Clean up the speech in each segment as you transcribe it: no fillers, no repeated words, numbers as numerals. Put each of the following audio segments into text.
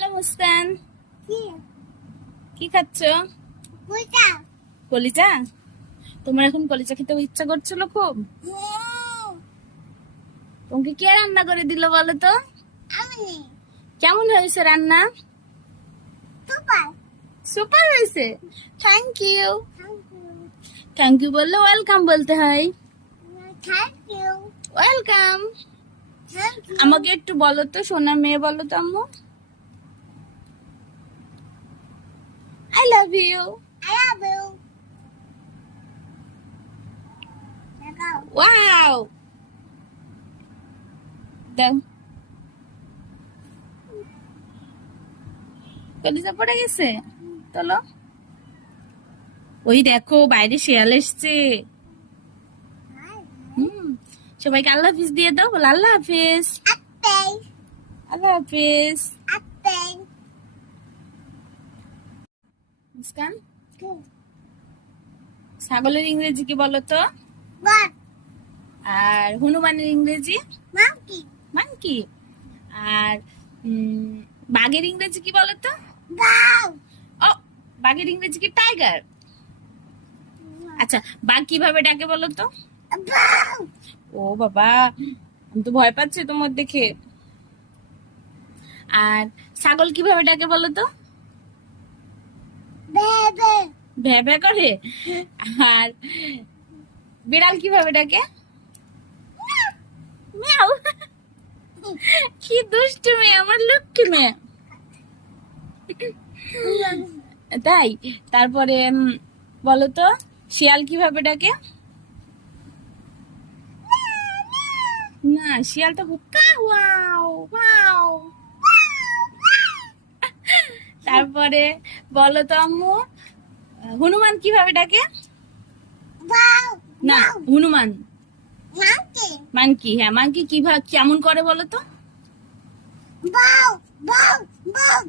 Hello Muskan, কি কি খাচ্ছ? কইতা কলিজা? তোমার এখন কলিজা খেতে ইচ্ছা করছিল খুব? তোমাকে কে রান্না করে দিল বলো তো? আমি কেমন হয়েছে রান্না? সুপার সুপার হয়েছে। Thank you. Thank you thank you বললে ওয়েলকাম বলতে হয়। Thank you welcome. Thank you আমাকে একটু বলো তো, সোনা মেয়ে বলো তো আম্মু। I love you. I love you দেখাও ওয়াও, দাও। কলিজা পড়ে গেছে, চলো। ওই দেখো বাইরে শিয়াল এসছে। হুম, সবাইকে আল্লাহ হাফিজ দিয়ে দাও, বলো আল্লাহ হাফিজ। আপেল আল্লাহ হাফিজ। আপেল মুস্কান, ছাগলের ইংরেজি কি বলো তো? বাট আর হনুমানের ইংরেজি? Monkey monkey. আর বাঘের ইংরেজি কি বলো তো? বাউ ও, বাঘের ইংরেজি কি টাইগার? আচ্ছা, বাঘ কিভাবে ডাকে বলো তো? বাউ ও বাবা, আমি তো ভয় পাচ্ছি তোমার দেখে। আর ছাগল কিভাবে ডাকে বলো তো? বেবে ভ্যা ভ্যা করে। আর বিড়াল কিভাবে ডাকে? মিয়াও। কি দুষ্টু মেয়ে, আমার লক্ষ্মী মেয়ে। তাই, তারপরে বলো তো শিয়াল কিভাবে ডাকে? না, শিয়াল তো হুক্কা ওয়াও ওয়াও। তারপরে বলো তো আম্মু, হনুমান কিভাবে ডাকে? বাউ না, হনুমান। মাঙ্কি মানকি, হ্যাঁ মানকি কিভাবে কেমন করে বলো তো? বাউ বাউ বাউ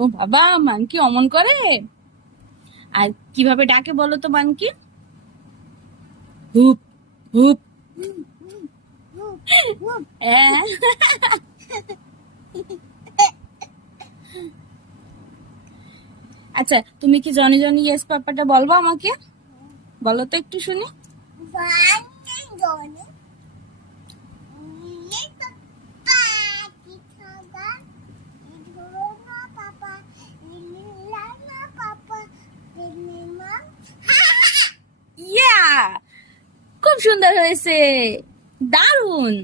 ও বাবা, মানকি অমন করে। আর কিভাবে ডাকে বলো তো মানকি? হুপ হুপ। হ্যাঁ। আচ্ছা, তুমি কি জনি জনি ইয়েস পাপাটা বলবো আমাকে? বলো তো একটু শুনি। বান্টি জনি লিটল পাটি খাবা ইধরনা পাপা লিলানা পাপা লিলিমা ইয়া, খুব সুন্দর হয়েছে, দারুন।